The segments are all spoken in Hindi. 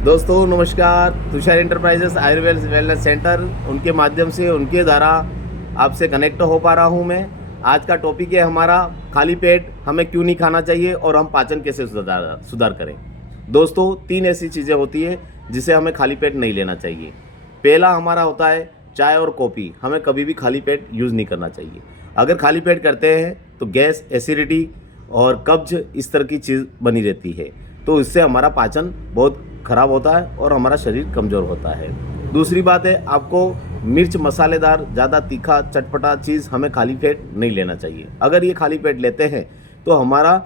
दोस्तों नमस्कार। Tushar enterprises Ayurveda wellness centre, उनके माध्यम से उनके द्वारा आपसे कनेक्ट हो पा रहा हूं मैं। आज का टॉपिक है हमारा खाली पेट हमें क्यों नहीं खाना चाहिए और हम पाचन कैसे सुधार करें। दोस्तों 3 ऐसी चीज़ें होती है जिसे हमें खाली पेट नहीं लेना चाहिए। पहला हमारा होता है चाय और कॉफ़ी, हमें कभी भी खाली पेट यूज़ नहीं करना चाहिए। अगर खाली पेट करते हैं तो गैस, एसिडिटी और कब्ज इस तरह की चीज़ बनी रहती है, तो इससे हमारा पाचन बहुत खराब होता है और हमारा शरीर कमज़ोर होता है। दूसरी बात है, आपको मिर्च मसालेदार, ज़्यादा तीखा चटपटा चीज़ हमें खाली पेट नहीं लेना चाहिए। अगर ये खाली पेट लेते हैं तो हमारा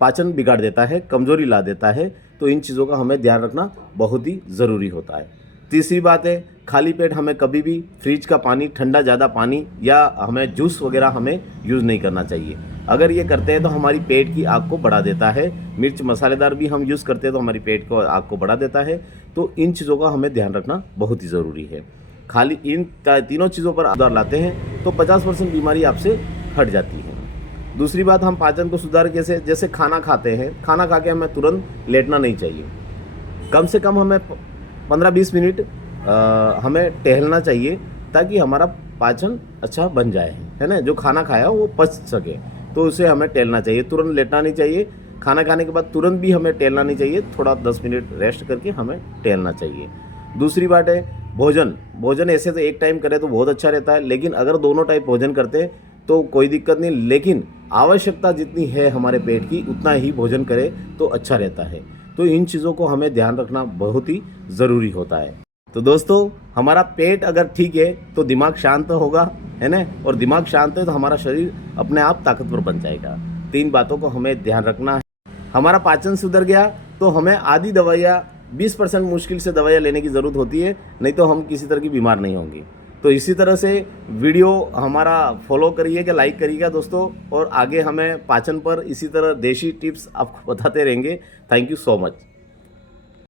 पाचन बिगाड़ देता है, कमज़ोरी ला देता है। तो इन चीज़ों का हमें ध्यान रखना बहुत ही ज़रूरी होता है। तीसरी बात है, खाली पेट हमें कभी भी फ्रिज का पानी, ठंडा ज़्यादा पानी या हमें जूस वगैरह हमें यूज़ नहीं करना चाहिए। अगर ये करते हैं तो हमारी पेट की आग को बढ़ा देता है। मिर्च मसालेदार भी हम यूज़ करते हैं तो हमारी पेट को आग को बढ़ा देता है। तो इन चीज़ों का हमें ध्यान रखना बहुत ही ज़रूरी है। खाली इन तीनों चीज़ों पर सुधार लाते हैं तो 50% बीमारी आपसे हट जाती है। दूसरी बात, हम पाचन को सुधार कैसे, जैसे खाना खाते हैं, खाना खा के हमें तुरंत लेटना नहीं चाहिए। कम से कम हमें 15-20 मिनट हमें टहलना चाहिए ताकि हमारा पाचन अच्छा बन जाए, है ना। जो खाना खाया वो पच सके, तो उसे हमें टहलना चाहिए, तुरंत लेटना नहीं चाहिए। खाना खाने के बाद तुरंत भी हमें टहलना नहीं चाहिए, थोड़ा 10 मिनट रेस्ट करके हमें टहलना चाहिए। दूसरी बात है भोजन ऐसे तो एक टाइम करें तो बहुत अच्छा रहता है, लेकिन अगर दोनों टाइम भोजन करते हैं तो कोई दिक्कत नहीं, लेकिन आवश्यकता जितनी है हमारे पेट की उतना ही भोजन करें तो अच्छा रहता है। तो इन चीज़ों को हमें ध्यान रखना बहुत ही ज़रूरी होता है। तो दोस्तों, हमारा पेट अगर ठीक है तो दिमाग शांत होगा, है ना, और दिमाग शांत है तो हमारा शरीर अपने आप ताकतवर बन जाएगा। 3 बातों को हमें ध्यान रखना है। हमारा पाचन सुधर गया तो हमें आधी दवाइयाँ, 20% मुश्किल से दवाइयाँ लेने की ज़रूरत होती है, नहीं तो हम किसी तरह की बीमार नहीं होंगे। तो इसी तरह से वीडियो हमारा फॉलो करिएगा, लाइक करिएगा दोस्तों, और आगे हमें पाचन पर इसी तरह देसी टिप्स आपको बताते रहेंगे। Thank you so much.